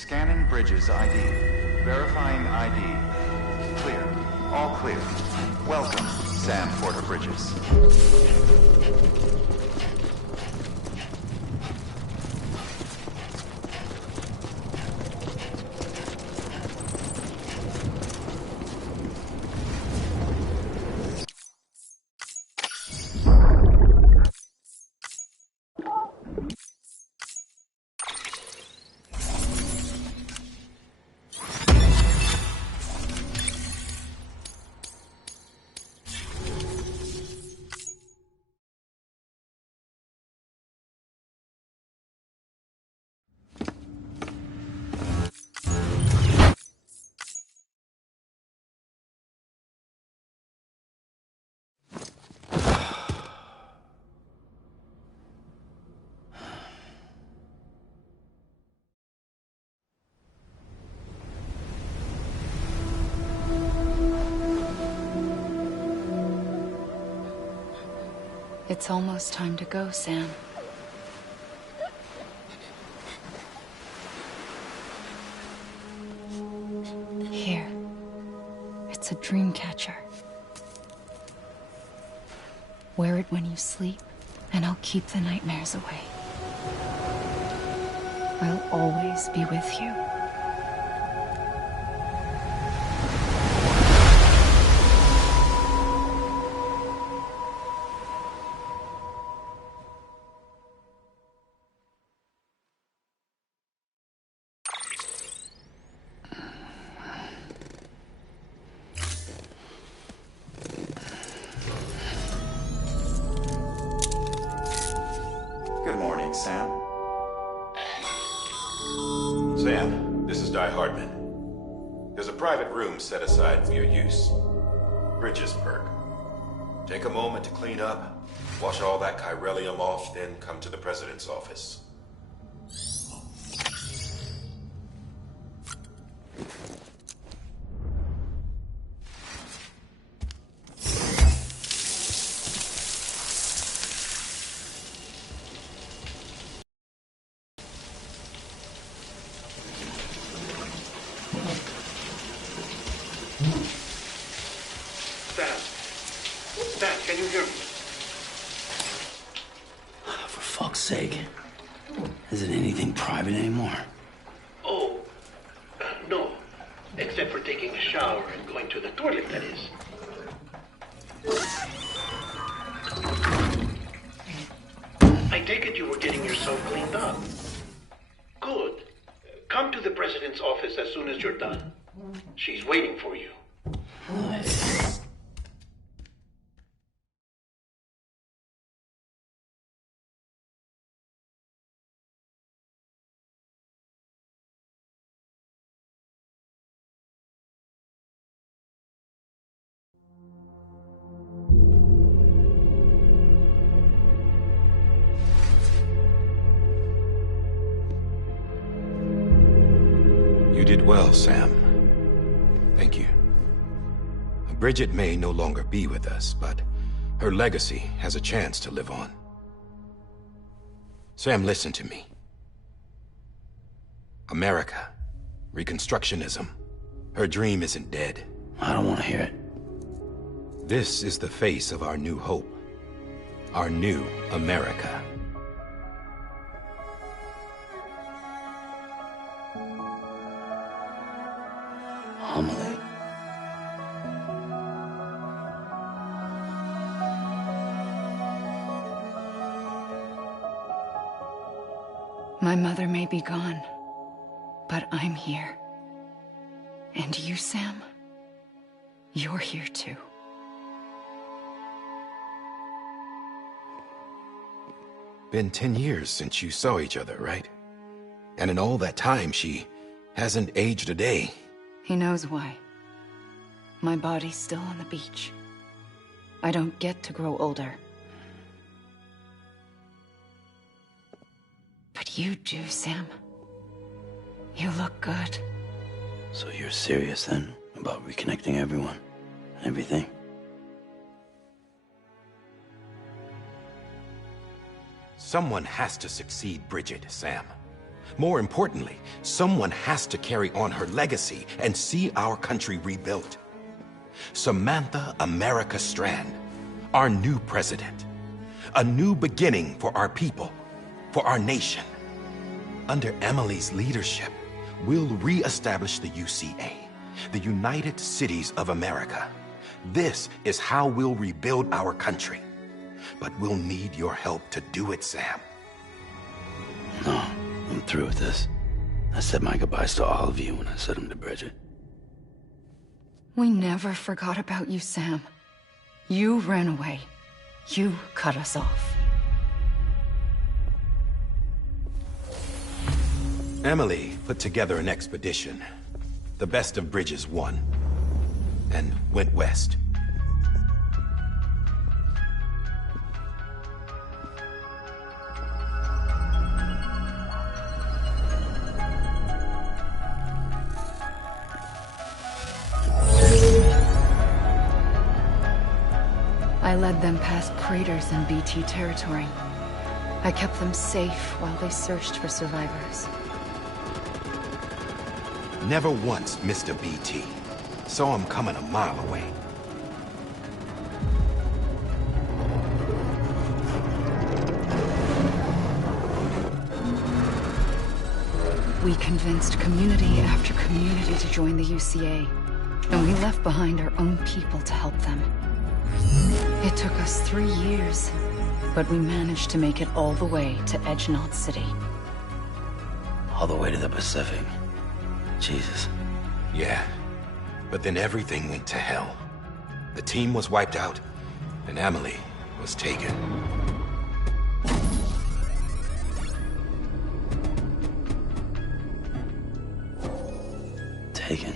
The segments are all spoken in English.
Scanning Bridges ID. Verifying ID. Clear. All clear. Welcome, Sam Porter Bridges. It's almost time to go, Sam. Here. It's a dream catcher. Wear it when you sleep, and I'll keep the nightmares away. I'll always be with you. Good morning, Sam. Sam, this is Di Hardman. There's a private room set aside for your use. Bridges perk. Take a moment to clean up, wash all that chiralium off, then come to the president's office. Sam, can you hear me? For fuck's sake. Isn't anything private anymore? Oh, no. Except for taking a shower and going to the toilet, that is. I take it you were getting yourself cleaned up. Good. Come to the president's office as soon as you're done. She's waiting for you. You did well, Sam. Thank you. Bridget may no longer be with us, but her legacy has a chance to live on. Sam, listen to me. America, Reconstructionism, her dream isn't dead. I don't want to hear it. This is the face of our new hope. Our new America. Amelie. My mother may be gone, but I'm here. And you, Sam? You're here too. Been 10 years since you saw each other, right? And in all that time, she hasn't aged a day. He knows why. My body's still on the beach. I don't get to grow older. But you do, Sam. You look good. So you're serious then about reconnecting everyone and everything? Someone has to succeed Bridget, Sam. More importantly, someone has to carry on her legacy and see our country rebuilt. Samantha America Strand, our new president. A new beginning for our people, for our nation. Under Amelie's leadership, we'll re-establish the UCA, the United Cities of America. This is how we'll rebuild our country. But we'll need your help to do it, Sam. No, I'm through with this. I said my goodbyes to all of you when I said them to Bridget. We never forgot about you, Sam. You ran away. You cut us off. Amelie put together an expedition. The best of Bridges won. And went west. I led them past craters in BT territory. I kept them safe while they searched for survivors. Never once missed a BT. Saw him coming a mile away. We convinced community after community to join the UCA, and we left behind our own people to help them. It took us 3 years, but we managed to make it all the way to Edgenot City. All the way to the Pacific. Jesus. Yeah, but then everything went to hell. The team was wiped out, and Amelie was taken. Taken?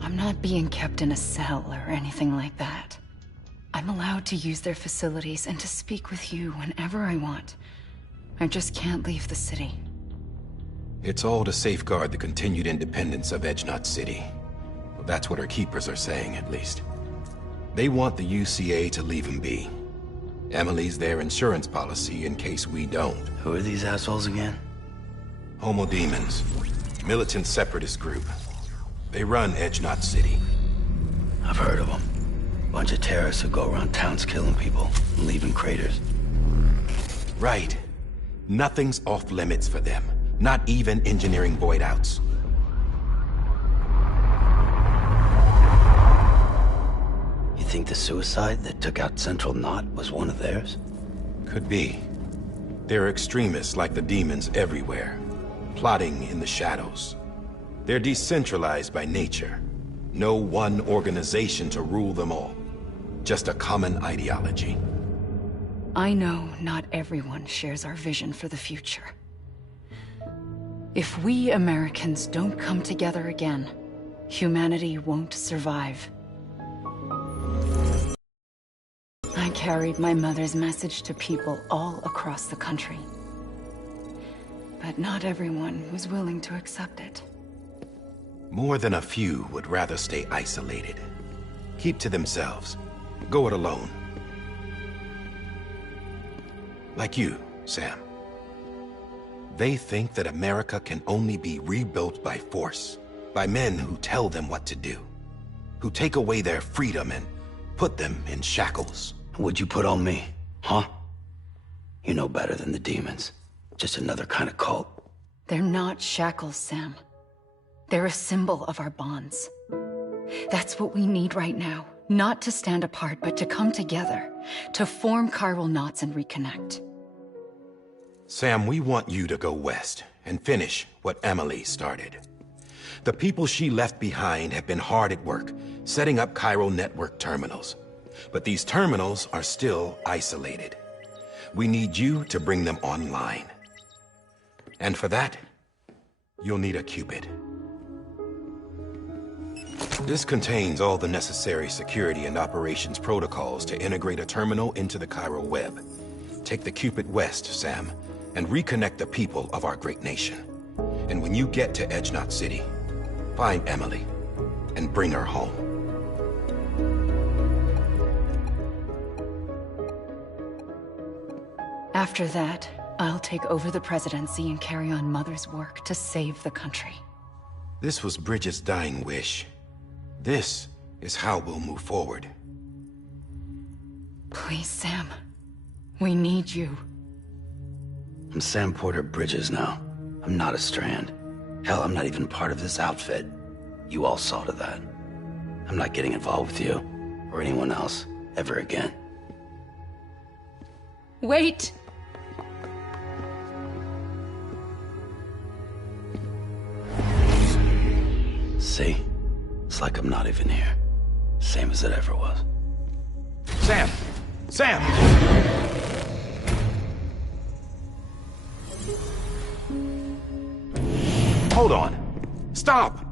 I'm not being kept in a cell or anything like that. I'm allowed to use their facilities and to speak with you whenever I want. I just can't leave the city. It's all to safeguard the continued independence of Edgenot City. Well, that's what our keepers are saying, at least. They want the UCA to leave him be. Amelie's their insurance policy in case we don't. Who are these assholes again? Homo Demons. Militant separatist group. They run Edgenot City. I've heard of them. Bunch of terrorists who go around towns killing people and leaving craters. Right. Nothing's off limits for them. Not even engineering void outs. You think the suicide that took out Central Knot was one of theirs? Could be. There are extremists like the demons everywhere, plotting in the shadows. They're decentralized by nature. No one organization to rule them all. Just a common ideology. I know not everyone shares our vision for the future. If we Americans don't come together again, humanity won't survive. I carried my mother's message to people all across the country. But not everyone was willing to accept it. More than a few would rather stay isolated. Keep to themselves. Go it alone. Like you, Sam. They think that America can only be rebuilt by force, by men who tell them what to do, who take away their freedom and put them in shackles. What'd you put on me, huh? You know better than the demons. Just another kind of cult. They're not shackles, Sam. They're a symbol of our bonds. That's what we need right now. Not to stand apart, but to come together, to form chiral knots and reconnect. Sam, we want you to go west and finish what Amelie started. The people she left behind have been hard at work, setting up chiral network terminals. But these terminals are still isolated. We need you to bring them online. And for that, you'll need a Cupid. This contains all the necessary security and operations protocols to integrate a terminal into the chiral web. Take the Cupid west, Sam, and reconnect the people of our great nation. And when you get to Edgenot City, find Amelie and bring her home. After that, I'll take over the presidency and carry on Mother's work to save the country. This was Bridget's dying wish. This is how we'll move forward. Please, Sam. We need you. I'm Sam Porter Bridges now. I'm not a Strand. Hell, I'm not even part of this outfit. You all saw to that. I'm not getting involved with you, or anyone else, ever again. Wait! See? It's like I'm not even here. Same as it ever was. Sam! Sam! Hold on. Stop!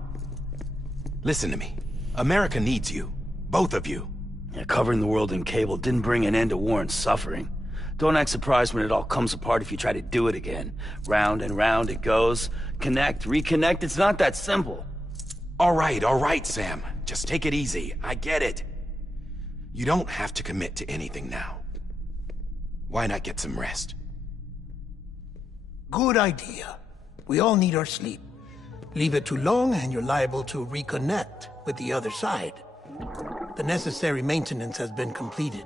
Listen to me. America needs you. Both of you. Yeah, covering the world in cable didn't bring an end to war and suffering. Don't act surprised when it all comes apart if you try to do it again. Round and round it goes. Connect, reconnect, it's not that simple. All right, Sam. Just take it easy. I get it. You don't have to commit to anything now. Why not get some rest? Good idea. We all need our sleep. Leave it too long and you're liable to reconnect with the other side. The necessary maintenance has been completed.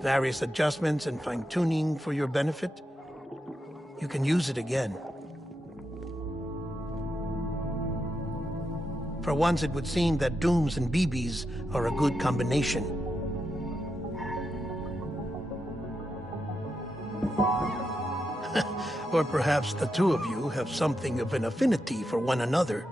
Various adjustments and fine-tuning for your benefit. You can use it again. For once, it would seem that Dooms and BBs are a good combination. Or perhaps the two of you have something of an affinity for one another.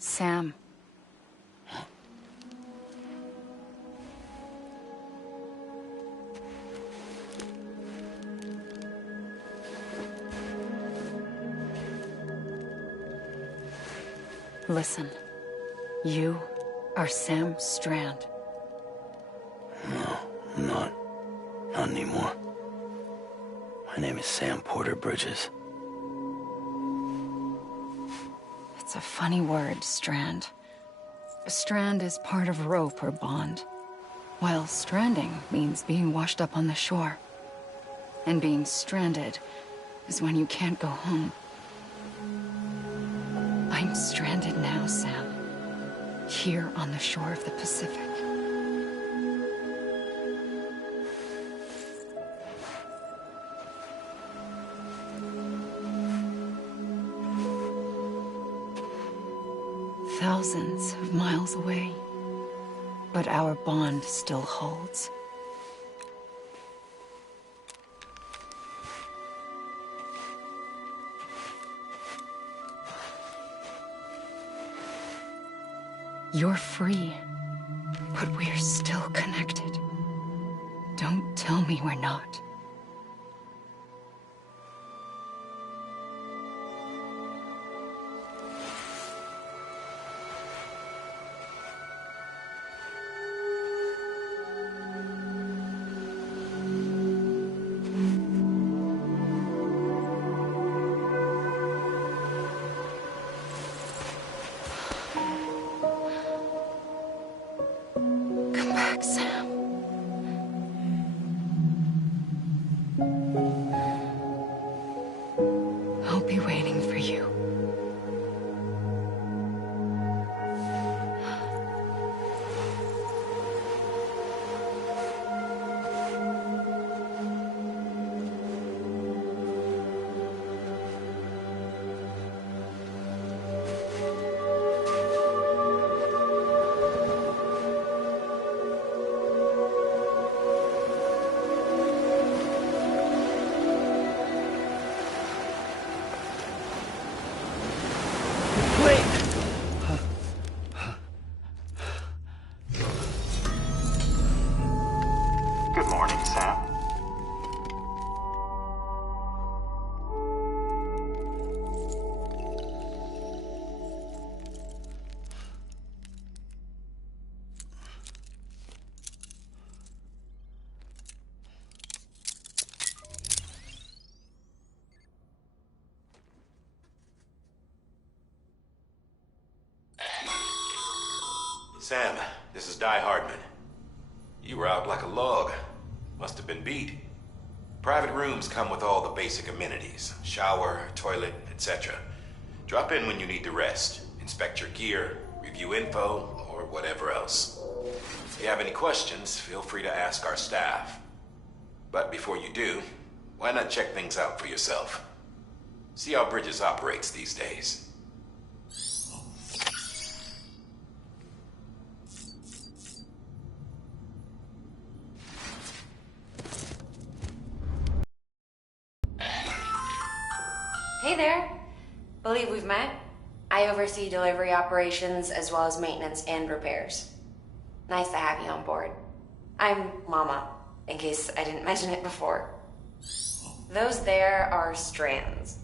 Sam. Listen. You are Sam Strand. No, I'm not. Not anymore. My name is Sam Porter Bridges. It's a funny word, strand. A strand is part of rope or bond, while stranding means being washed up on the shore. And being stranded is when you can't go home. I'm stranded now, Sam. Here on the shore of the Pacific. Thousands of miles away, but our bond still holds. You're free, but we're still connected. Don't tell me we're not. Sam. I'll be waiting for you. Sam, this is Die Hardman. You were out like a log. Must have been beat. Private rooms come with all the basic amenities. Shower, toilet, etc. Drop in when you need to rest. Inspect your gear, review info, or whatever else. If you have any questions, feel free to ask our staff. But before you do, why not check things out for yourself? See how Bridges operates these days. Hey there. Believe we've met. I oversee delivery operations as well as maintenance and repairs. Nice to have you on board. I'm Mama, in case I didn't mention it before. Those there are strands.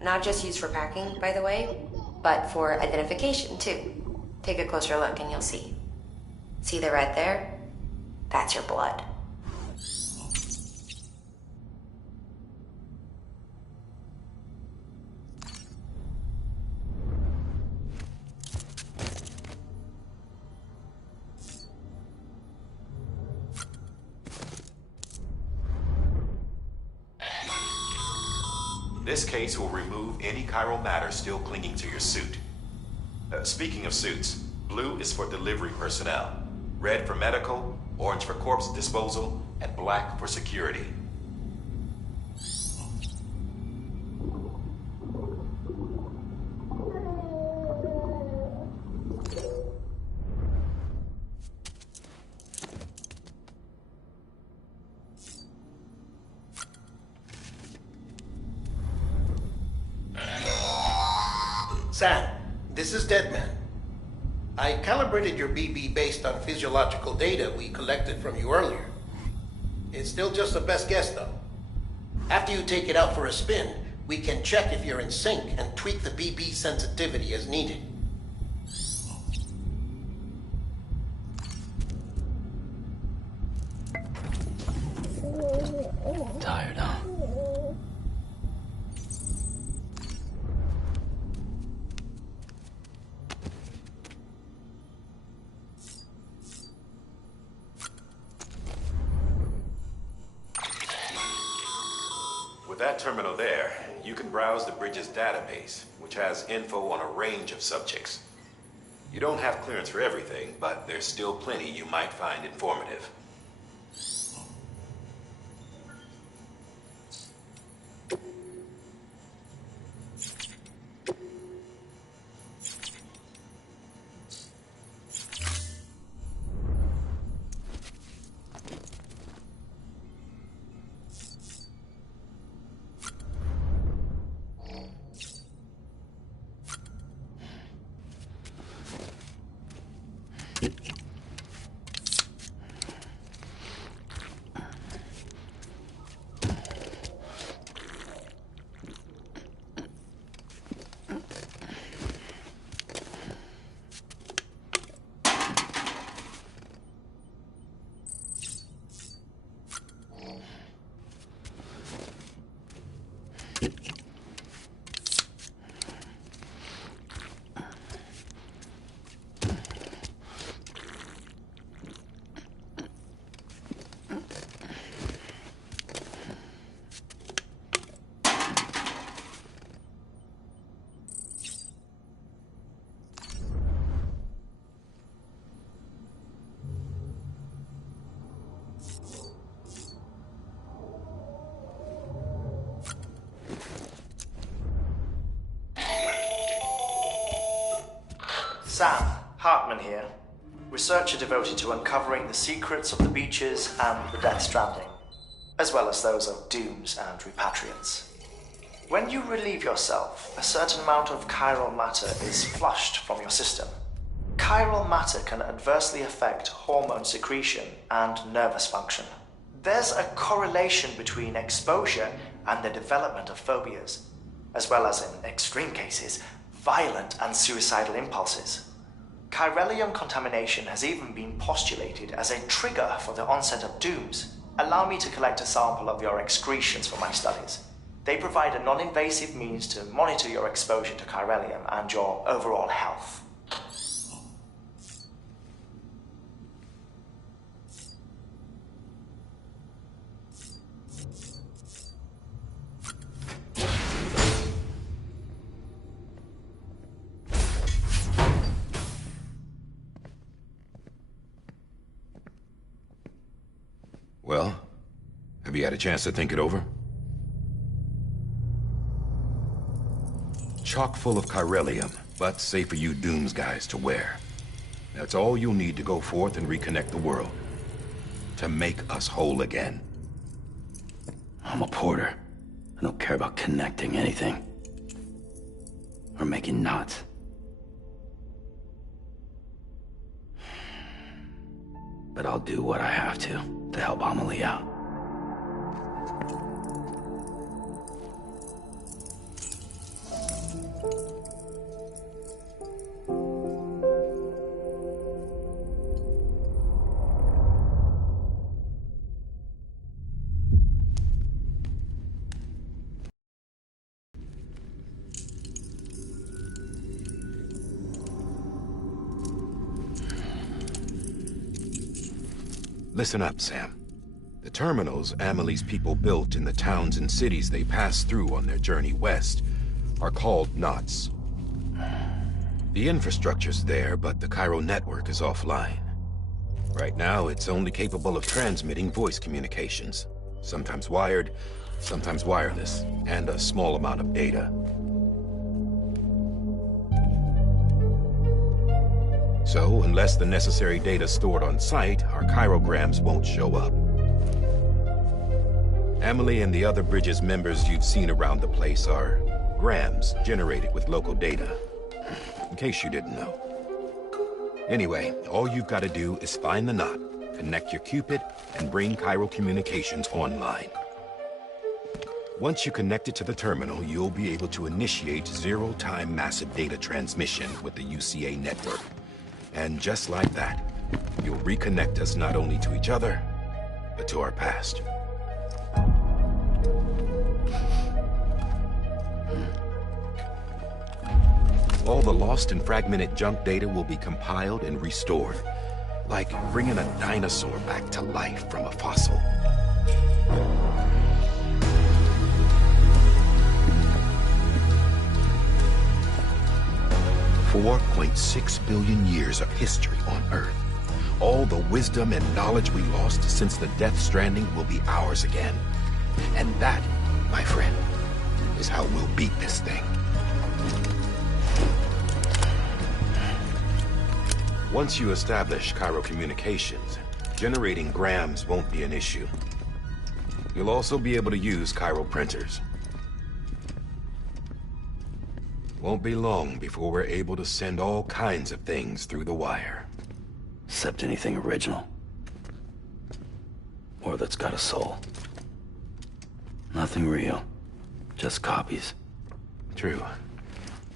Not just used for packing, by the way, but for identification too. Take a closer look and you'll see. See the red there? That's your blood. This case will remove any chiral matter still clinging to your suit. Speaking of suits, blue is for delivery personnel, red for medical, orange for corpse disposal, and black for security. Sam, this is Deadman. I calibrated your BB based on physiological data we collected from you earlier. It's still just a best guess, though. After you take it out for a spin, we can check if you're in sync and tweak the BB sensitivity as needed. Tired, huh? With that terminal there, you can browse the Bridges database, which has info on a range of subjects. You don't have clearance for everything, but there's still plenty you might find informative. Sam, Hartman here, researcher devoted to uncovering the secrets of the beaches and the Death Stranding, as well as those of dooms and repatriates. When you relieve yourself, a certain amount of chiral matter is flushed from your system. Chiral matter can adversely affect hormone secretion and nervous function. There's a correlation between exposure and the development of phobias, as well as, in extreme cases, violent and suicidal impulses. Chiralium contamination has even been postulated as a trigger for the onset of dooms. Allow me to collect a sample of your excretions for my studies. They provide a non-invasive means to monitor your exposure to chiralium and your overall health. Well, have you had a chance to think it over? Chock full of chiralium, but safe for you Dooms guys to wear. That's all you'll need to go forth and reconnect the world. To make us whole again. I'm a porter. I don't care about connecting anything. Or making knots. But I'll do what I have to help Amelie out. Listen up, Sam. The terminals Amelie's people built in the towns and cities they passed through on their journey west are called knots. The infrastructure's there, but the Cairo network is offline. Right now, it's only capable of transmitting voice communications, sometimes wired, sometimes wireless, and a small amount of data. So, unless the necessary data stored on site, our chirograms won't show up. Amelie and the other Bridges members you've seen around the place are grams generated with local data. In case you didn't know. Anyway, all you've got to do is find the knot, connect your Cupid, and bring Cairo communications online. Once you connect it to the terminal, you'll be able to initiate zero-time massive data transmission with the UCA network. And just like that, you'll reconnect us not only to each other, but to our past. All the lost and fragmented junk data will be compiled and restored, like bringing a dinosaur back to life from a fossil. $4.6 billion years of history on Earth. All the wisdom and knowledge we lost since the Death Stranding will be ours again. And that, my friend, is how we'll beat this thing. Once you establish Cairo communications, generating grams won't be an issue. You'll also be able to use Cairo printers. Won't be long before we're able to send all kinds of things through the wire. Except anything original. Or that's got a soul. Nothing real. Just copies. True.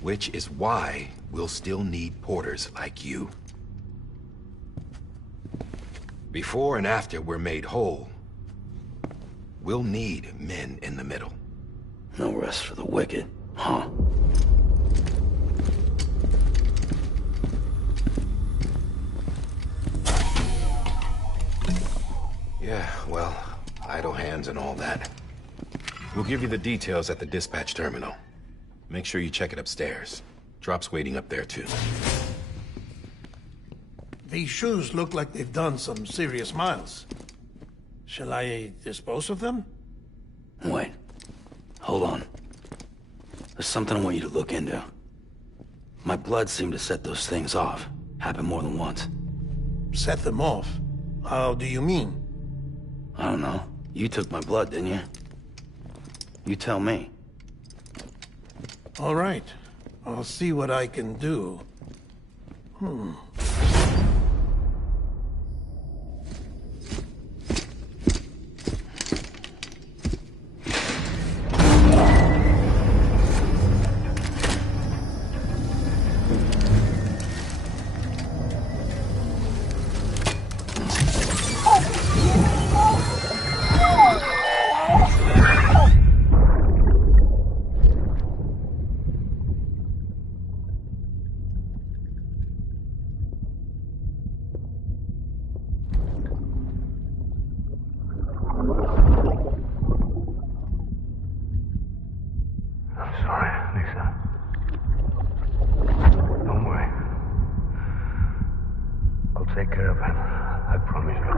Which is why we'll still need porters like you. Before and after we're made whole, we'll need men in the middle. No rest for the wicked, huh? Yeah, well, idle hands and all that. We'll give you the details at the dispatch terminal. Make sure you check it upstairs. Drop's waiting up there, too. These shoes look like they've done some serious miles. Shall I dispose of them? Wait. Hold on. There's something I want you to look into. My blood seemed to set those things off. Happened more than once. Set them off? How do you mean? I don't know. You took my blood, didn't you? You tell me. All right. I'll see what I can do. Take care of him. I promise you.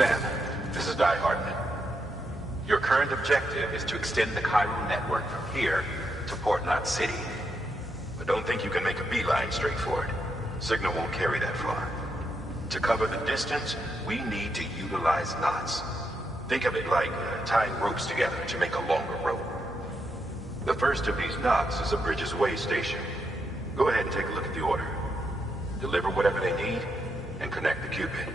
Sam, this is Die Hardman. Your current objective is to extend the chiral network from here to Port Knot City. But don't think you can make a beeline straight for it. Signal won't carry that far. To cover the distance, we need to utilize knots. Think of it like tying ropes together to make a longer rope. The first of these knots is a Bridges Way station. Go ahead and take a look at the order. Deliver whatever they need, and connect the Cupid.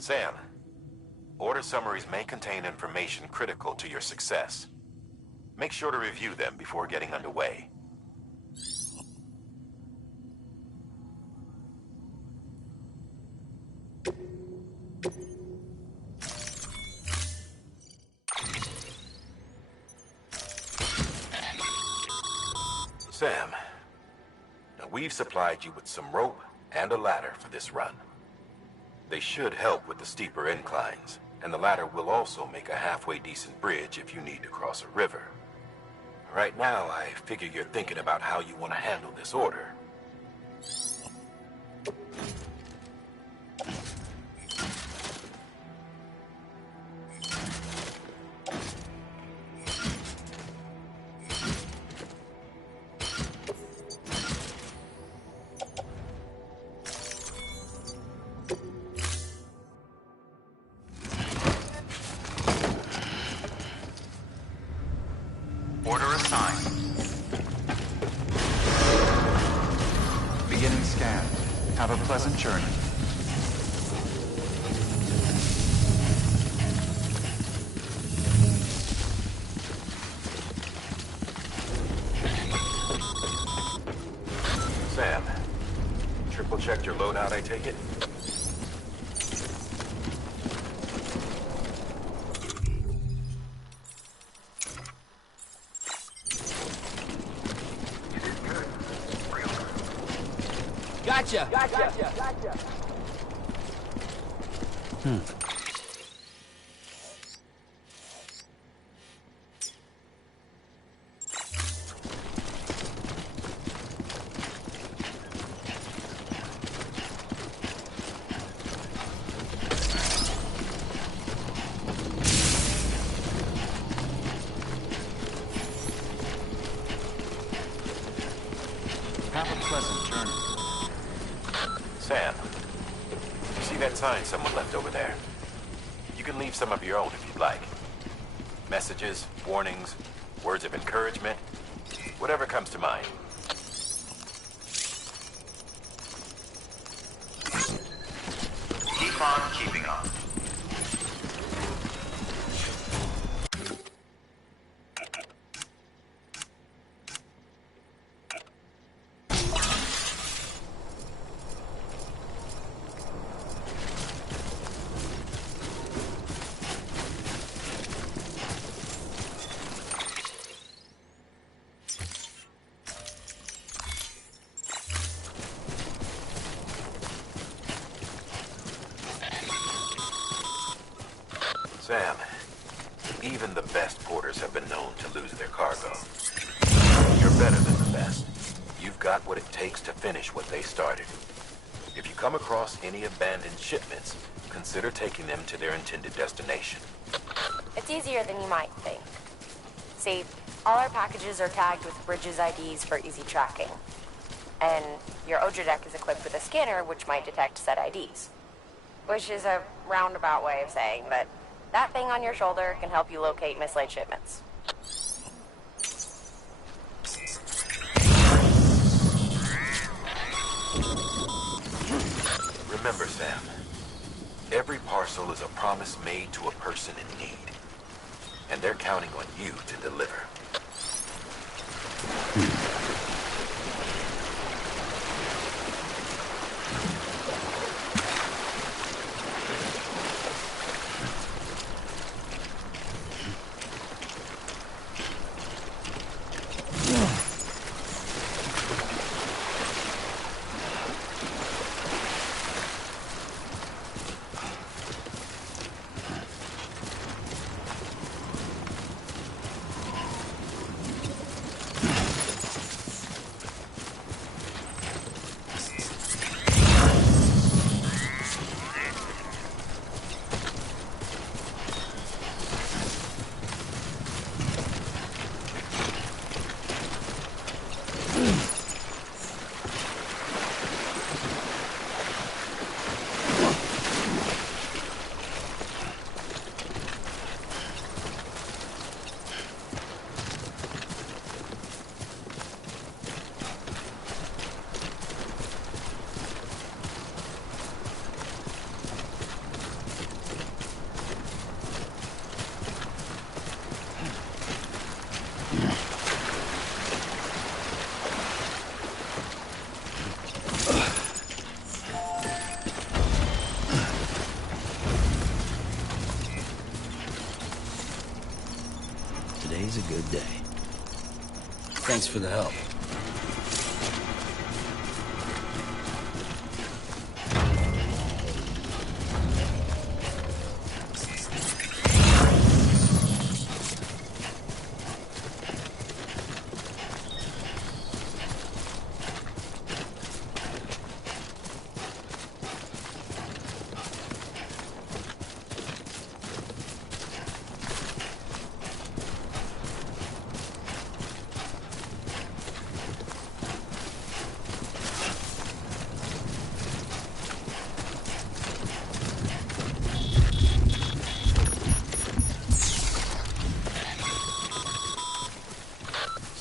Sam, order summaries may contain information critical to your success. Make sure to review them before getting underway. Sam, now we've supplied you with some rope and a ladder for this run. They should help with the steeper inclines, and the ladder will also make a halfway decent bridge if you need to cross a river. Right now, I figure you're thinking about how you want to handle this order. Order assigned. Beginning scan. Have a pleasant journey. Sam, triple checked your loadout, I take it? Gotcha! Have a pleasant journey. Sam, you see that sign someone left over there? You can leave some of your own if you'd like. Messages, warnings, words of encouragement, whatever comes to mind. Keep on keeping on. Sam, even the best porters have been known to lose their cargo. You're better than the best. You've got what it takes to finish what they started. If you come across any abandoned shipments, consider taking them to their intended destination. It's easier than you might think. See, all our packages are tagged with Bridges IDs for easy tracking. And your Odra deck is equipped with a scanner which might detect said IDs. Which is a roundabout way of saying that that thing on your shoulder can help you locate mislaid shipments. Remember, Sam, every parcel is a promise made to a person in need. And they're counting on you to deliver. Today's a good day. Thanks for the help.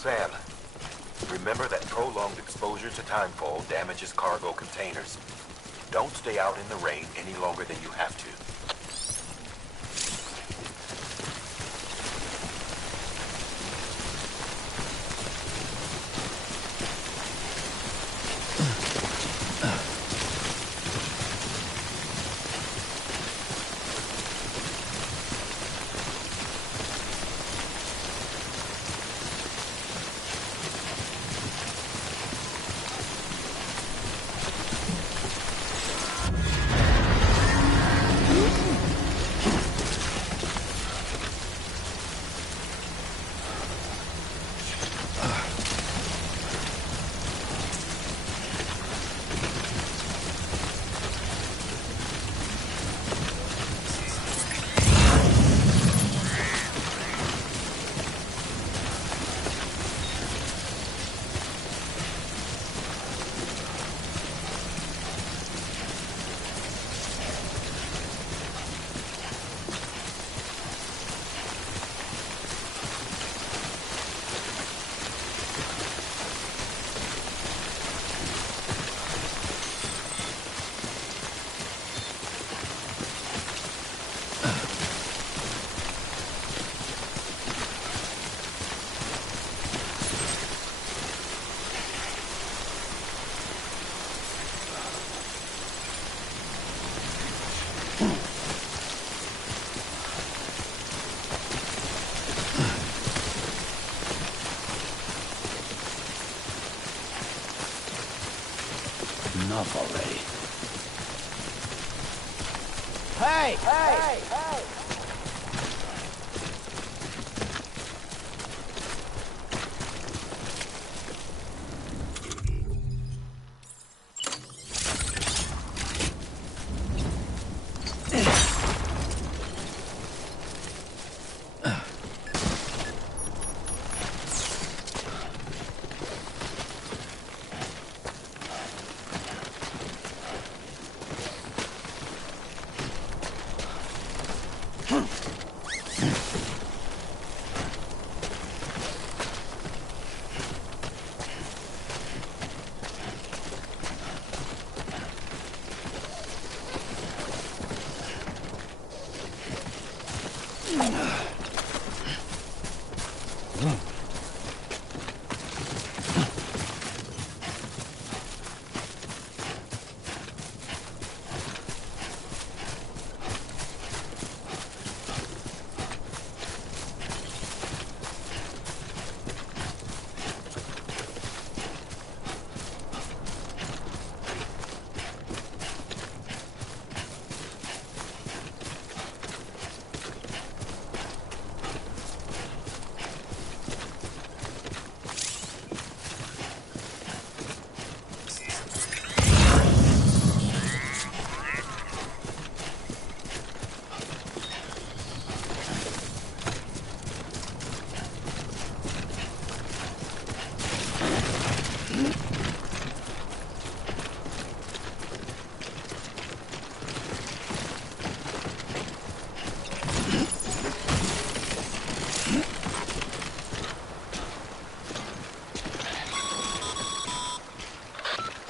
Sam, remember that prolonged exposure to timefall damages cargo containers. Don't stay out in the rain any longer than you have to. Enough already. Hey!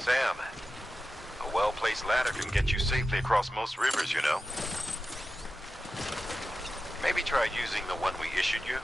Sam, a well-placed ladder can get you safely across most rivers, you know. Maybe try using the one we issued you.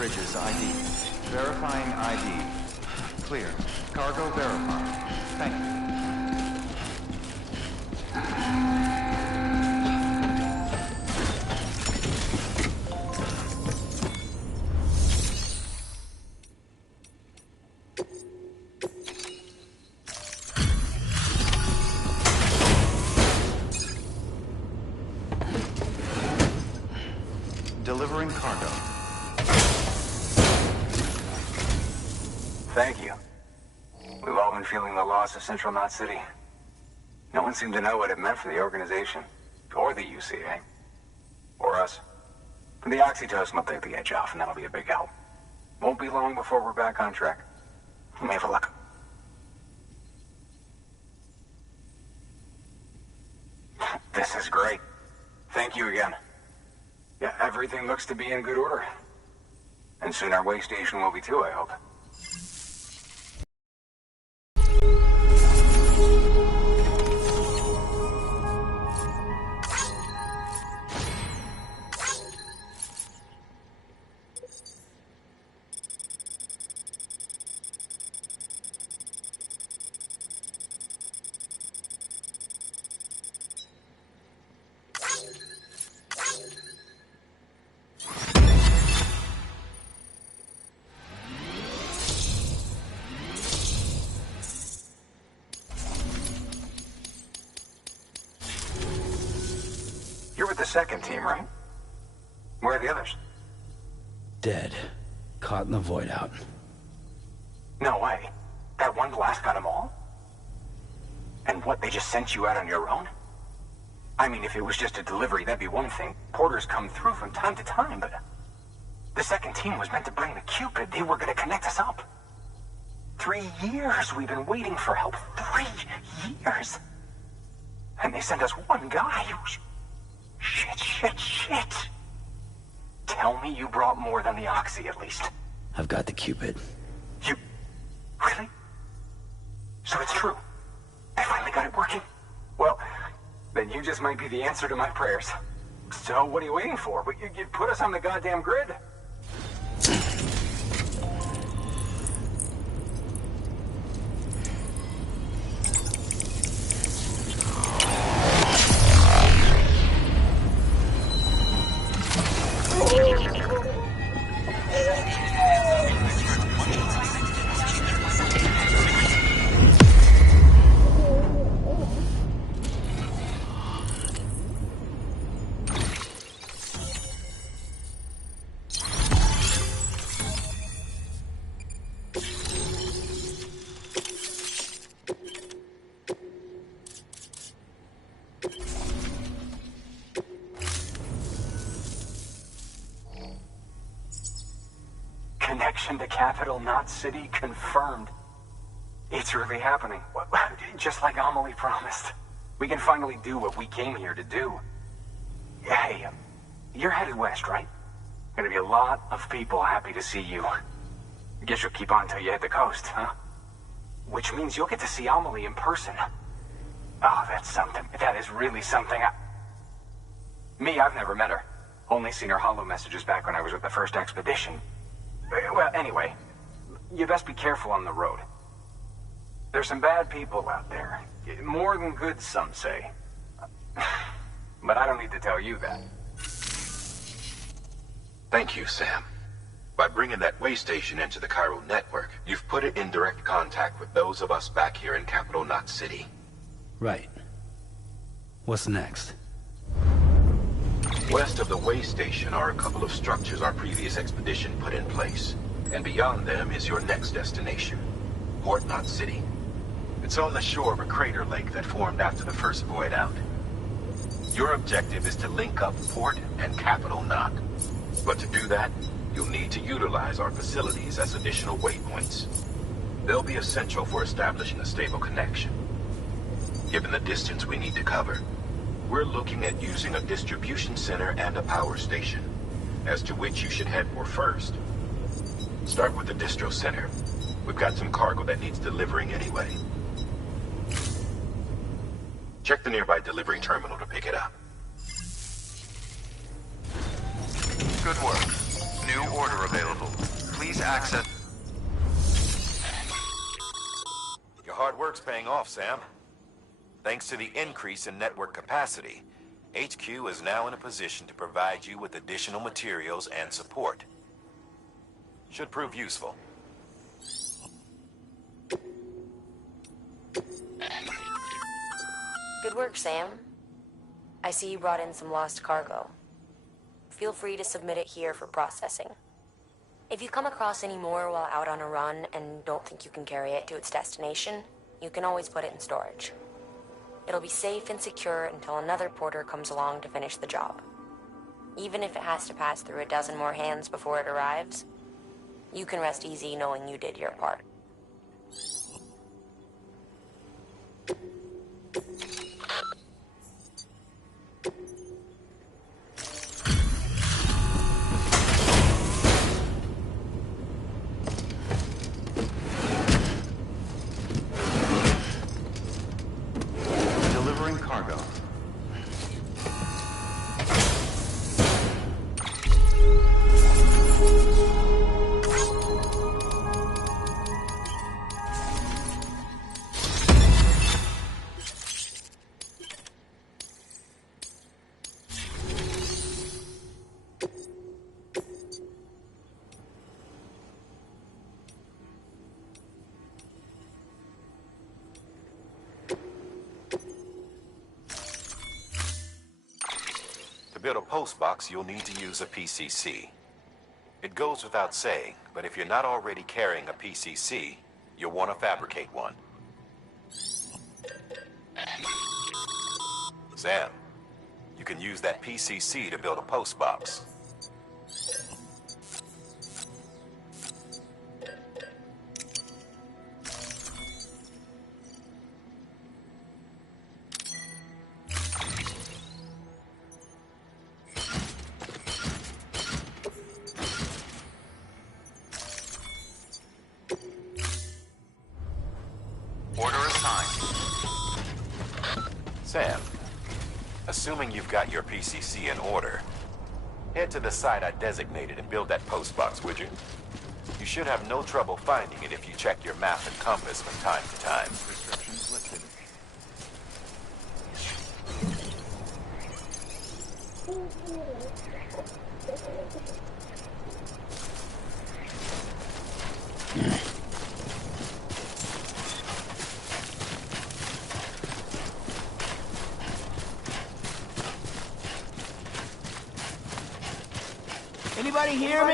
Bridges ID. Verifying ID. Clear. Cargo verified. Thank you. Delivering cargo. Thank you. We've all been feeling the loss of Central Knot City. No one seemed to know what it meant for the organization, or the UCA, or us. The oxytocin will take the edge off, and that'll be a big help. Won't be long before we're back on track. Let me have a look. This is great. Thank you again. Yeah, everything looks to be in good order. And soon our way station will be too, I hope. You're with the second team, right? Where are the others? Dead. Caught in the void out. No way. That one blast got them all? And what, they just sent you out on your own? I mean, if it was just a delivery, that'd be one thing. Porters come through from time to time, but... The second team was meant to bring the Cupid. They were gonna connect us up. 3 years we've been waiting for help. 3 years! And they sent us one guy who's... Shit. Tell me you brought more than the Oxy, at least. I've got the Cupid. You... Really? So it's true. I finally got it working. Well, then you just might be the answer to my prayers. So what are you waiting for? You put us on the goddamn grid. Connection to Capital Knot City confirmed. It's really happening. Just like Amelie promised. We can finally do what we came here to do. Hey, you're headed west, right? Gonna be a lot of people happy to see you. Guess you'll keep on till you hit the coast, huh? Which means you'll get to see Amelie in person. Oh, that's something. That is really something. I've never met her. Only seen her holo messages back when I was with the first expedition. Well, anyway, you best be careful on the road. There's some bad people out there. More than good, some say. But I don't need to tell you that. Thank you, Sam. By bringing that way station into the Chiral network, you've put it in direct contact with those of us back here in Capital Knot City. Right. What's next? West of the way station are a couple of structures our previous expedition put in place. And beyond them is your next destination, Port Knot City. It's on the shore of a crater lake that formed after the first void out. Your objective is to link up Port and Capital Knot. But to do that, you'll need to utilize our facilities as additional waypoints. They'll be essential for establishing a stable connection. Given the distance we need to cover, we're looking at using a distribution center and a power station, as to which you should head for first. Start with the distro center. We've got some cargo that needs delivering anyway. Check the nearby delivery terminal to pick it up. Good work. New New order available. Please access... Your hard work's paying off, Sam. Thanks to the increase in network capacity, HQ is now in a position to provide you with additional materials and support. Should prove useful. Good work, Sam. I see you brought in some lost cargo. Feel free to submit it here for processing. If you come across any more while out on a run and don't think you can carry it to its destination, you can always put it in storage. It'll be safe and secure until another porter comes along to finish the job. Even if it has to pass through a dozen more hands before it arrives, you can rest easy knowing you did your part. Delivering cargo. To build a postbox, you'll need to use a PCC. It goes without saying, but if you're not already carrying a PCC, you'll want to fabricate one. Sam, you can use that PCC to build a postbox. Order assigned. Sam, assuming you've got your PCC in order, head to the site I designated and build that postbox, would you? You should have no trouble finding it if you check your map and compass from time to time. Restrictions lifted. Anybody hear me?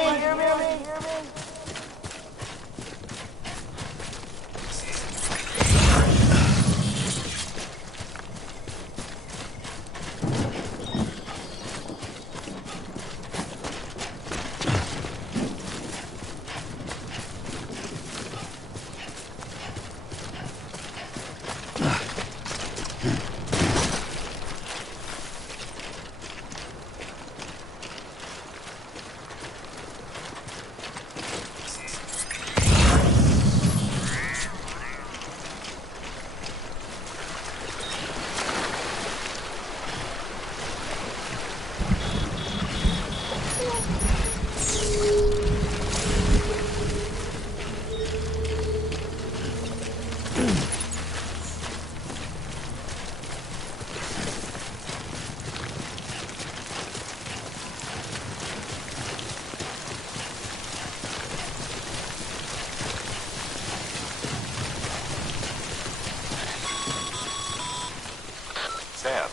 Sam,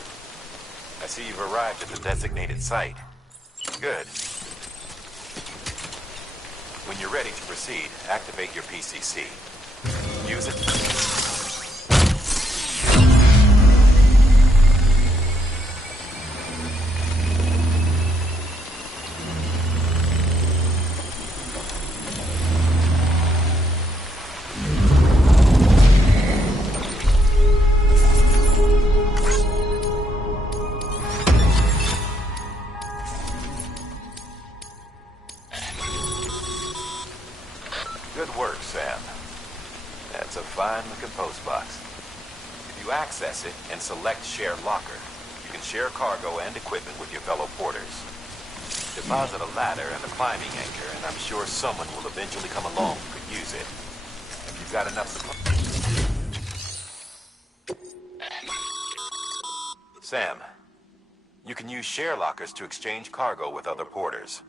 I see you've arrived at the designated site. Good. When you're ready to proceed, activate your PCC. Use it. Good work, Sam. That's a fine-looking postbox. If you access it and select Share Locker, you can share cargo and equipment with your fellow porters. Deposit a ladder and a climbing anchor, and I'm sure someone will eventually come along who could use it. If you've got enough supply. Sam, you can use share lockers to exchange cargo with other porters.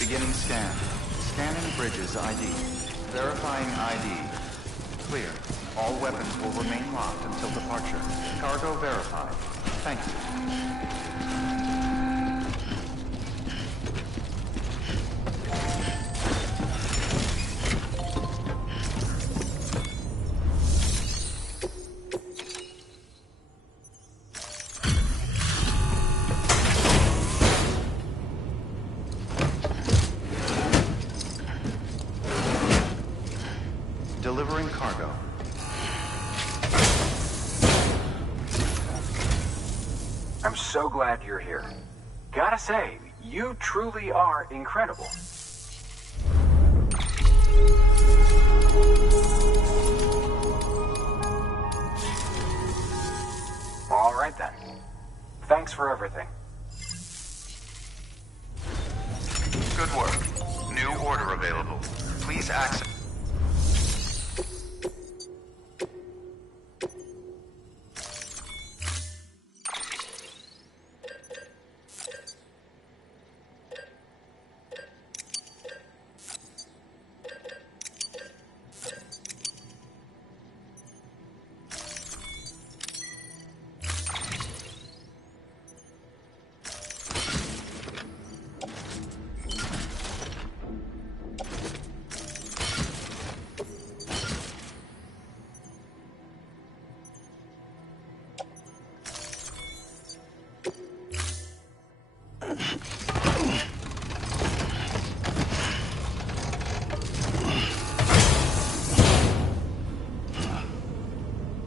Beginning scan. Scanning bridges ID. Verifying ID. Clear. All weapons will remain locked until departure. Cargo verified. Thank you. Delivering cargo. I'm so glad you're here. Gotta say, you truly are incredible. All right then. Thanks for everything. Good work. New order available. Please access.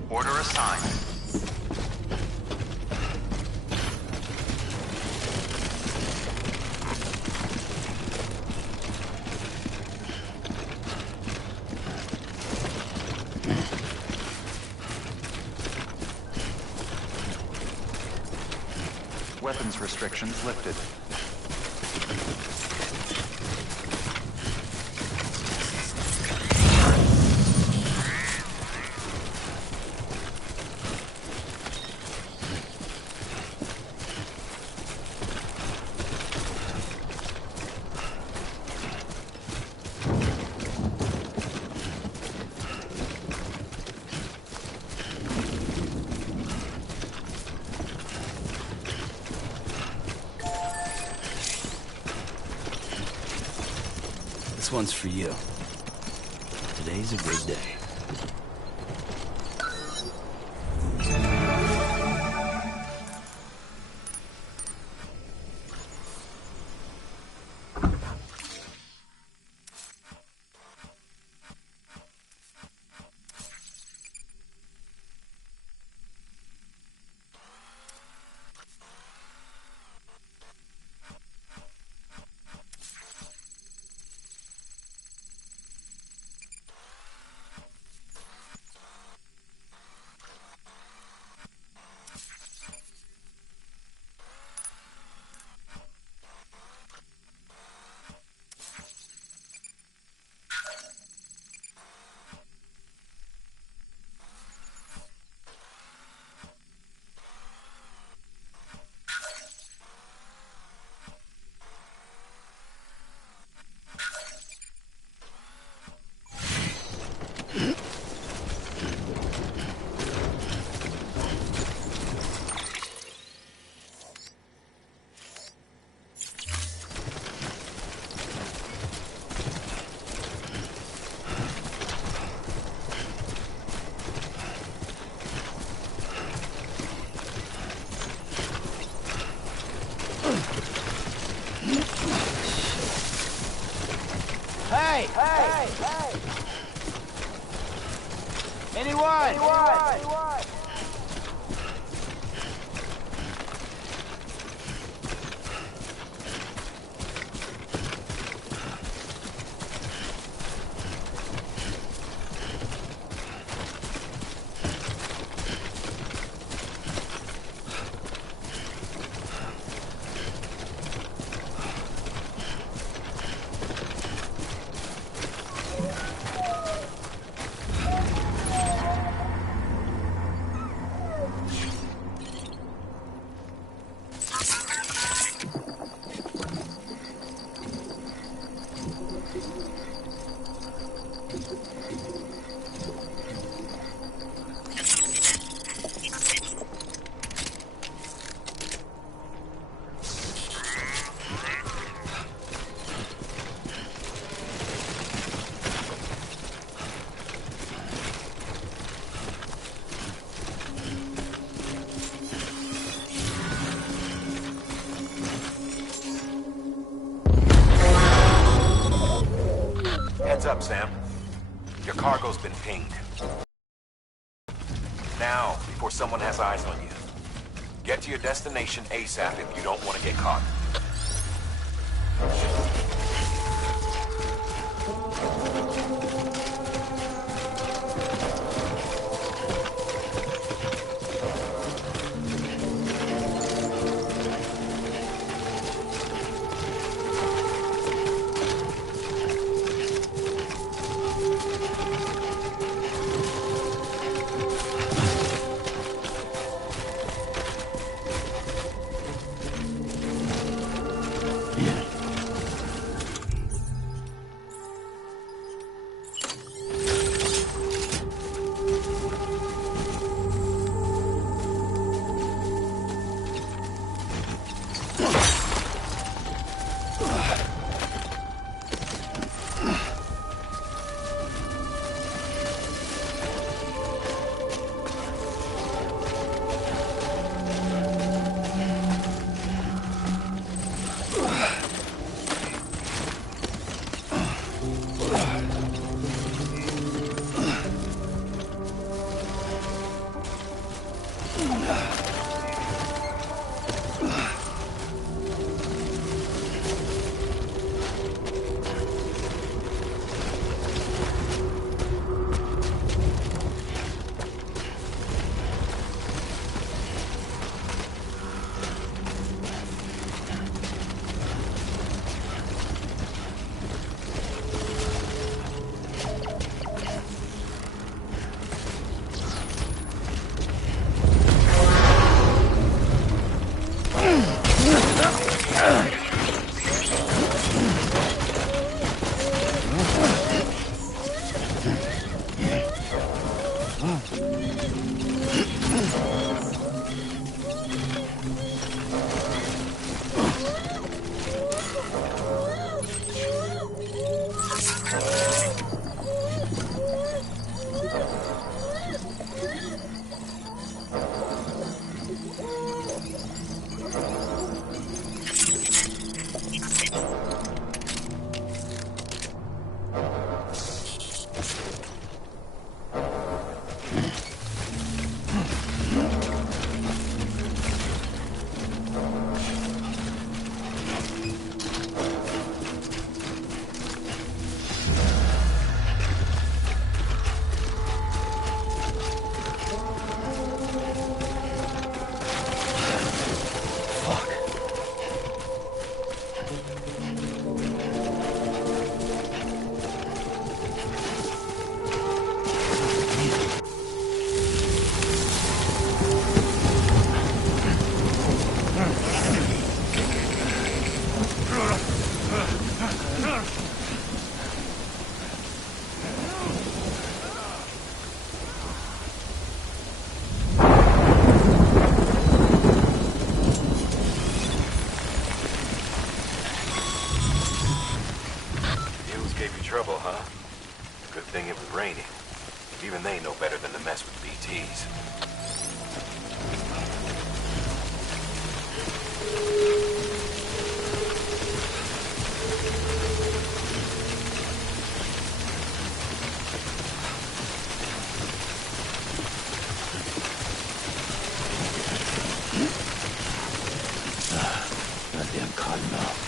Order assigned. Weapons restrictions lifted. one's for you. Today's a good day. Hey! Anyone? Heads up, Sam. Your cargo's been pinged. Now, before someone has eyes on you. Get to your destination ASAP if you don't want to get caught. Trouble, huh? Good thing it was raining. Even they know better than to mess with BTs. Goddamn cottonmouth.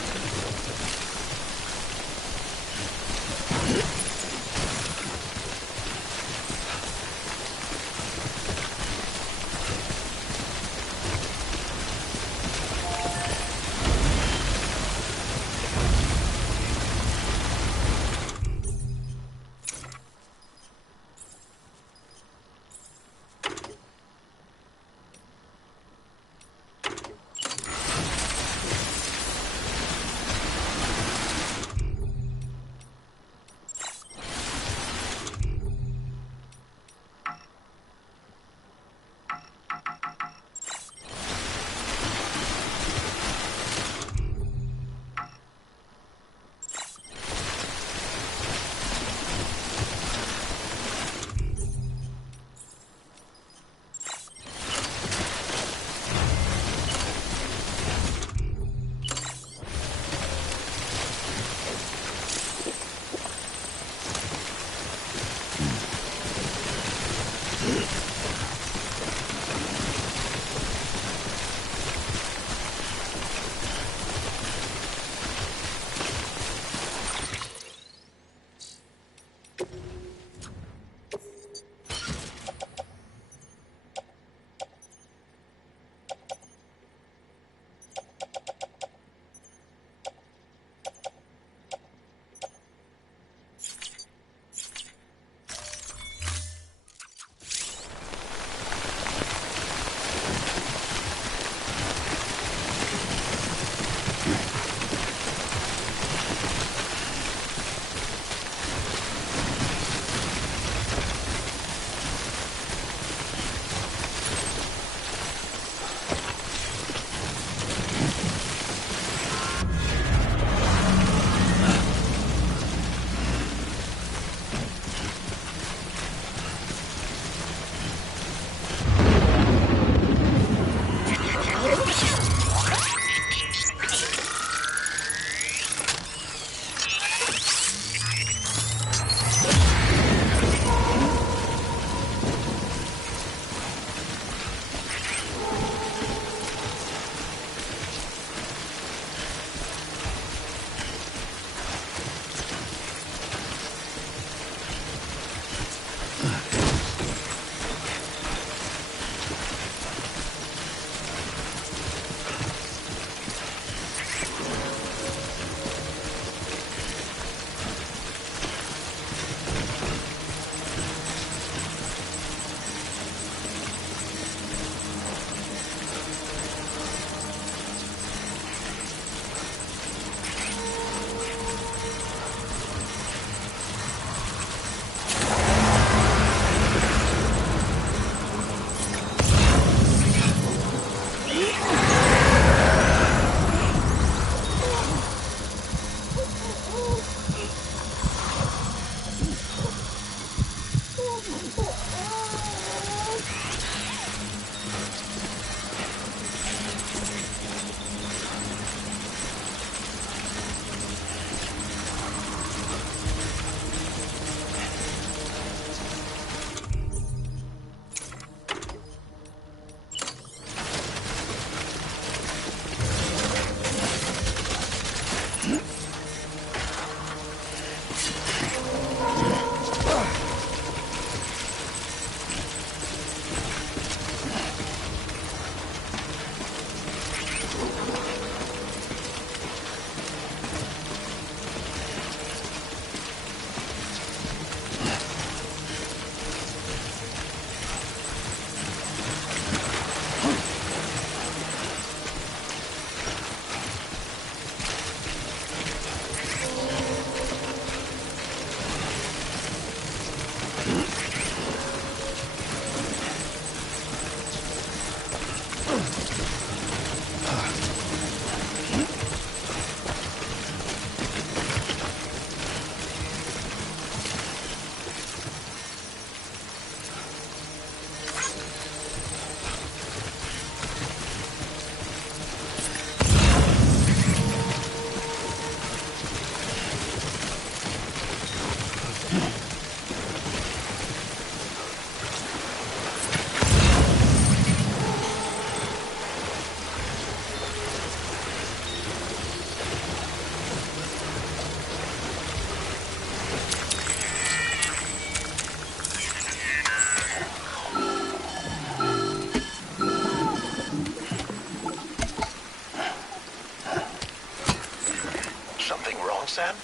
Sam?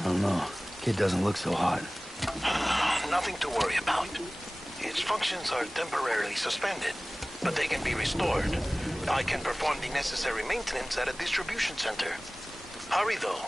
I don't know. Kid doesn't look so hot. Nothing to worry about. Its functions are temporarily suspended, but they can be restored. I can perform the necessary maintenance at a distribution center. Hurry, though.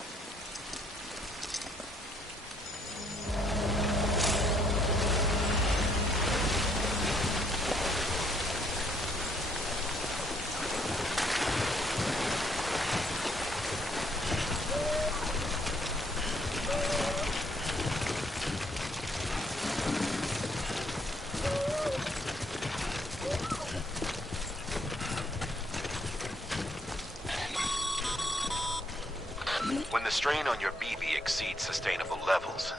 When the strain on your BB exceeds sustainable levels,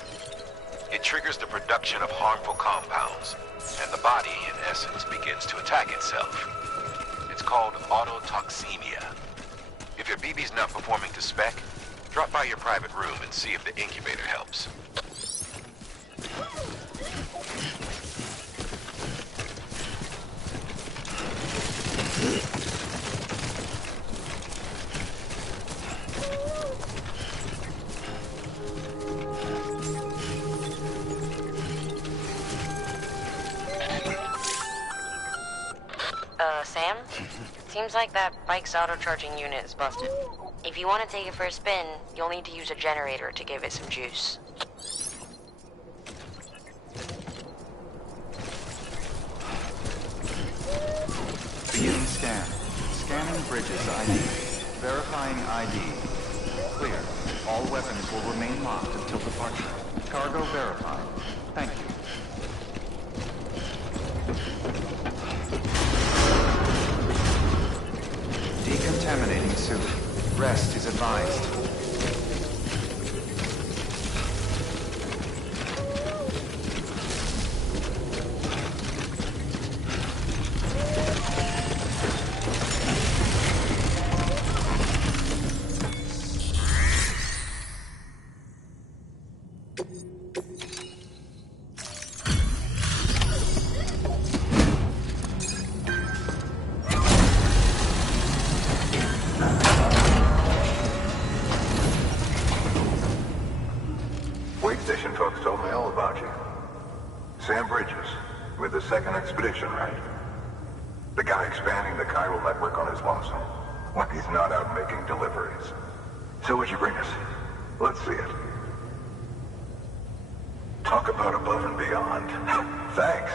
it triggers the production of harmful compounds, and the body, in essence, begins to attack itself. It's called autotoxemia. If your BB's not performing to spec, drop by your private room and see if the incubator helps. Sam? Seems like that bike's auto-charging unit is busted. If you want to take it for a spin, you'll need to use a generator to give it some juice. Beginning scan. Scanning bridges ID. Verifying ID. Clear. All weapons will remain locked until departure. Cargo verified. Thank you. Decontaminating suit. Rest is advised. Second expedition, right? The guy expanding the chiral network on his lonesome. When he's not out making deliveries. So what'd you bring us? Let's see it. Talk about above and beyond. Thanks.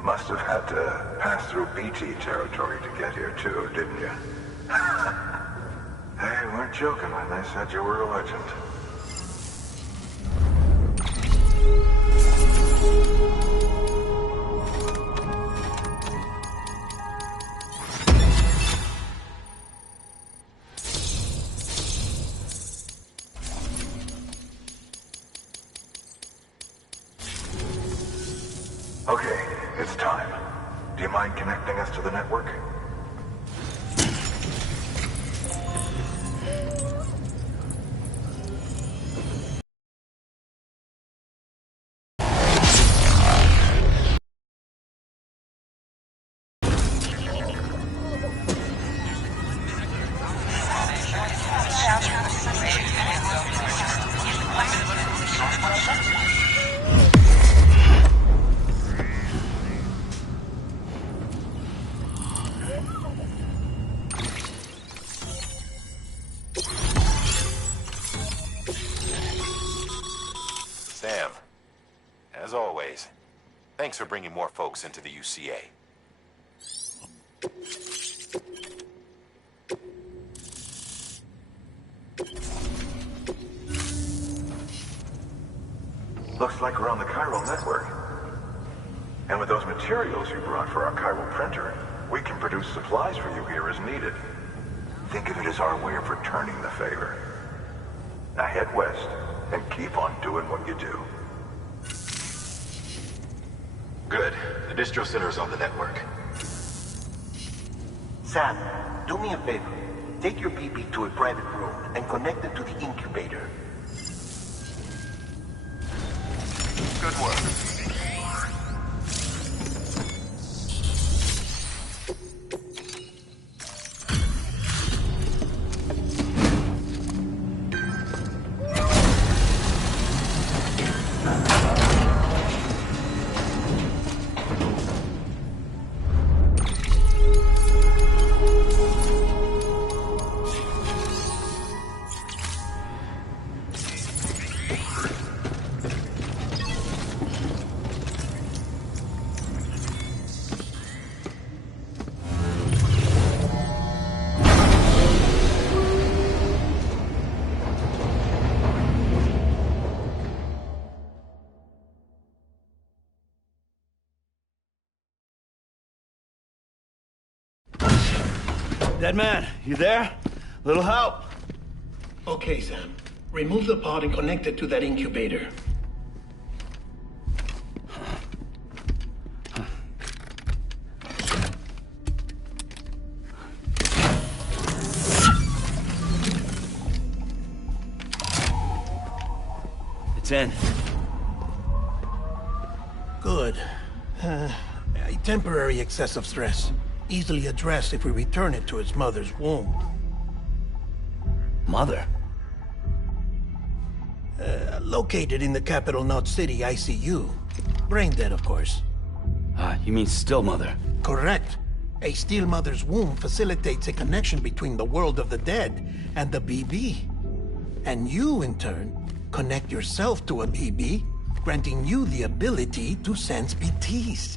Must have had to pass through BT territory to get here too, didn't you? They weren't joking when they said you were a legend. Okay, it's time. Do you mind connecting us to the network? Sam, as always, thanks for bringing more folks into the UCA. Looks like we're on the chiral network. And with those materials you brought for our chiral printer, we can produce supplies for you here as needed. Think of it as our way of returning the favor. Now head west. and keep on doing what you do. Good. The distro center is on the network. Sam, do me a favor. Take your BB to a private room and connect it to the incubator. Good work. Dead man, you there? Little help? Okay, Sam. Remove the pod and connect it to that incubator. It's in. Good. A temporary excessive stress. Easily addressed if we return it to its mother's womb. Mother? Located in the capital Knot City ICU. Brain dead, of course. You mean still mother? Correct. A still mother's womb facilitates a connection between the world of the dead and the BB. And you, in turn, connect yourself to a BB, granting you the ability to sense BTs.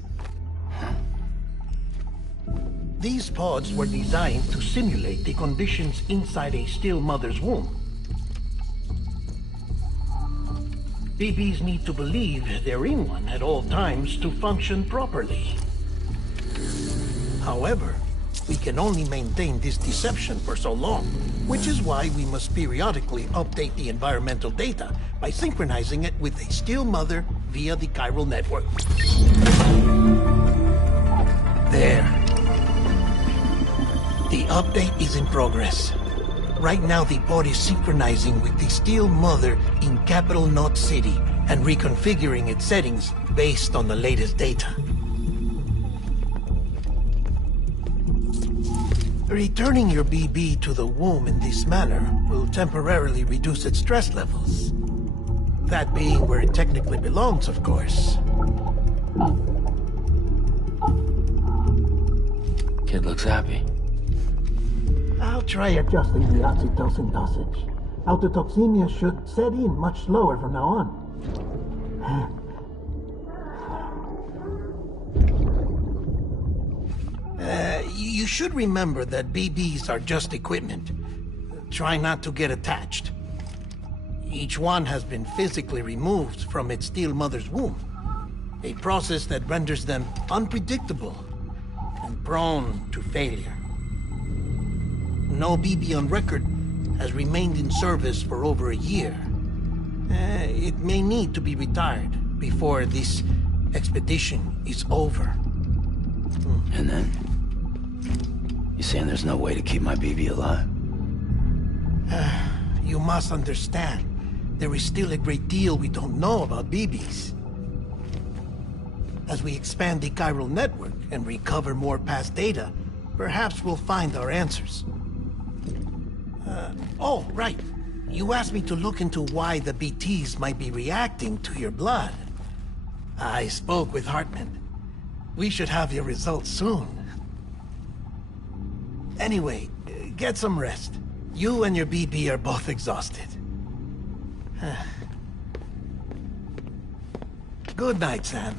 These pods were designed to simulate the conditions inside a still mother's womb. BBs need to believe they're in one at all times to function properly. However, we can only maintain this deception for so long, which is why we must periodically update the environmental data by synchronizing it with a still mother via the chiral network. There. The update is in progress. Right now, the pod is synchronizing with the still mother in capital Knot City and reconfiguring its settings based on the latest data. Returning your BB to the womb in this manner will temporarily reduce its stress levels. That being where it technically belongs, of course. Kid looks happy. I'll try adjusting the oxytocin dosage. Autotoxemia should set in much slower from now on. You should remember that BBs are just equipment. Try not to get attached. Each one has been physically removed from its still mother's womb. A process that renders them unpredictable and prone to failure. No BB on record has remained in service for over a year. It may need to be retired before this expedition is over. And then? You saying there's no way to keep my BB alive? You must understand, there is still a great deal we don't know about BBs. As we expand the chiral network and recover more past data, perhaps we'll find our answers. Oh, right. You asked me to look into why the BTs might be reacting to your blood. I spoke with Hartman. We should have your results soon. Anyway, get some rest. You and your BB are both exhausted. Good night, Sam.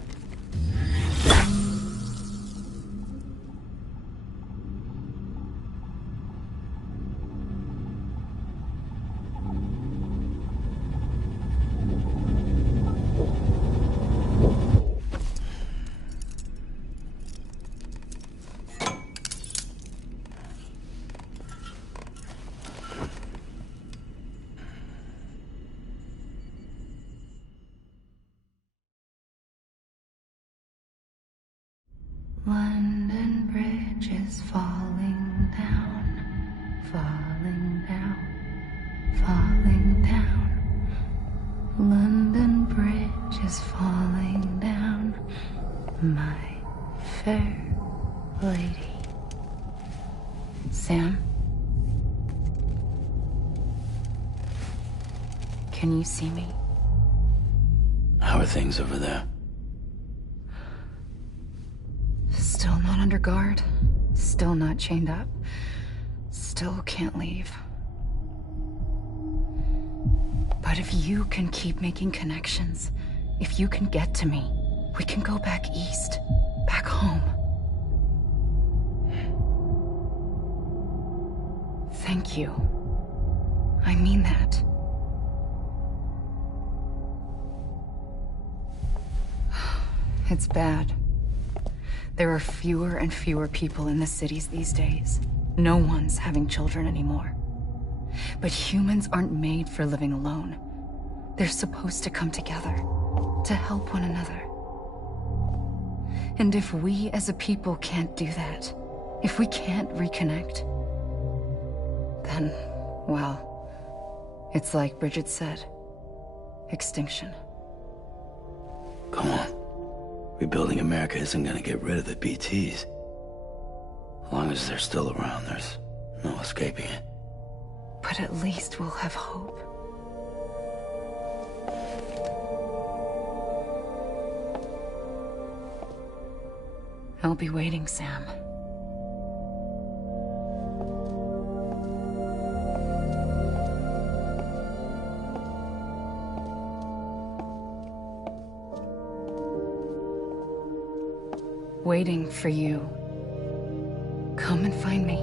bridge is falling down, falling down, falling down. London Bridge is falling down, my fair lady. Sam? Can you see me? How are things over there? Still not under guard. Still not chained up. Still can't leave. But if you can keep making connections, if you can get to me, we can go back east. Back home. Thank you. I mean that. It's bad. There are fewer and fewer people in the cities these days. No one's having children anymore. But humans aren't made for living alone. They're supposed to come together, to help one another. And if we as a people can't do that, if we can't reconnect, then, well, it's like Bridget said, extinction. Come on. Rebuilding America isn't gonna get rid of the BTs. As long as they're still around, there's no escaping it. But at least we'll have hope. I'll be waiting, Sam. Waiting for you. Come and find me.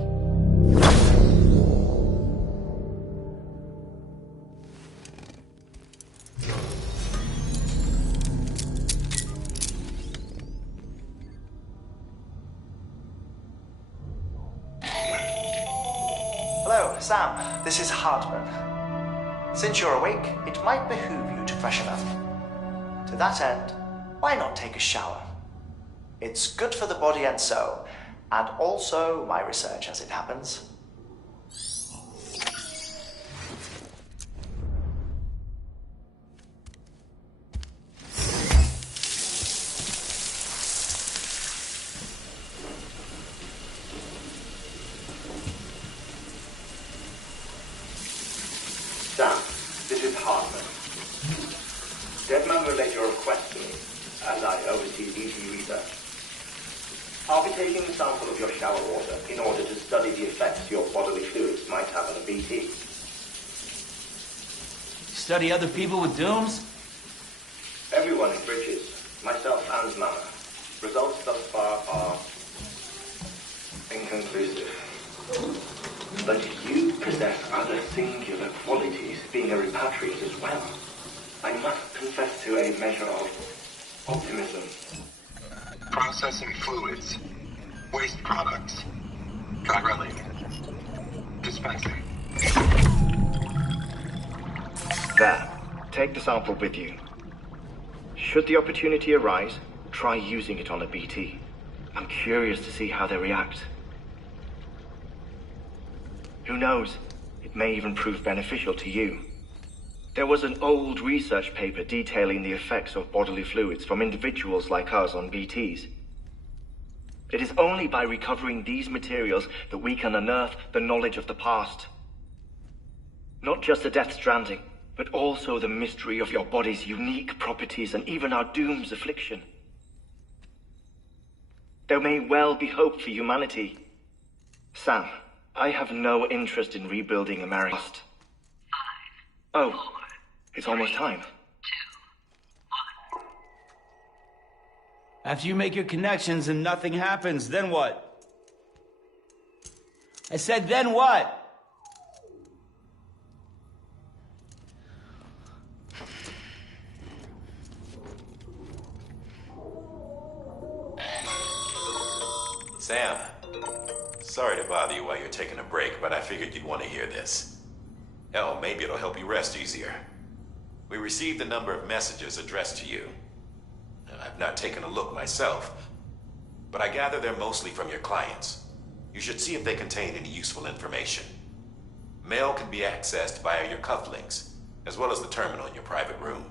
Hello, Sam. This is Hartman. Since you're awake, it might behoove you to freshen up. To that end, why not take a shower? It's good for the body and soul, and also my research as it happens. Sam, this is Hartman. Deadman relayed your request to me, as I oversee BT research. I'll be taking a sample of your shower water in order to study the effects your bodily fluids might have on a BT. Study other people with dooms? Everyone in Bridges, myself and Mama. Results thus far are inconclusive. But you possess other singular qualities, being a repatriate as well. I must confess to a measure of optimism. Processing fluids. Waste products. Chirelli. Dispensing. There. Take the sample with you. Should the opportunity arise, try using it on a BT. I'm curious to see how they react. Who knows? It may even prove beneficial to you. There was an old research paper detailing the effects of bodily fluids from individuals like us on BTs. It is only by recovering these materials that we can unearth the knowledge of the past. Not just the Death Stranding, but also the mystery of your body's unique properties and even our doom's affliction. There may well be hope for humanity. Sam, I have no interest in rebuilding America. 5, 4, Oh, it's almost time. 2, 1. After you make your connections and nothing happens, then what? I said, then what? Sam, sorry to bother you while you're taking a break, but I figured you'd want to hear this. Hell, maybe it'll help you rest easier. We received a number of messages addressed to you. I've not taken a look myself, but I gather they're mostly from your clients. You should see if they contain any useful information. Mail can be accessed via your cufflinks, as well as the terminal in your private room.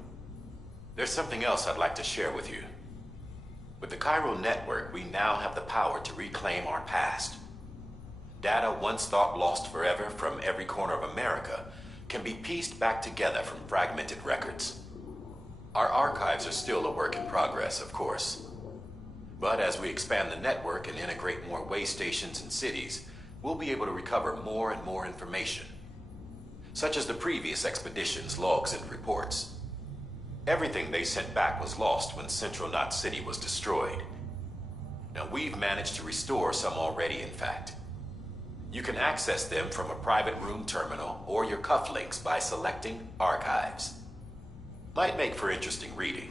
There's something else I'd like to share with you. With the chiral network, we now have the power to reclaim our past. Data once thought lost forever from every corner of America can be pieced back together from fragmented records. Our archives are still a work in progress, of course. But as we expand the network and integrate more way stations and cities, we'll be able to recover more and more information, such as the previous expedition's logs and reports. Everything they sent back was lost when Central Knot City was destroyed. Now we've managed to restore some already, in fact. You can access them from a private room terminal or your cufflinks by selecting Archives. Might make for interesting reading.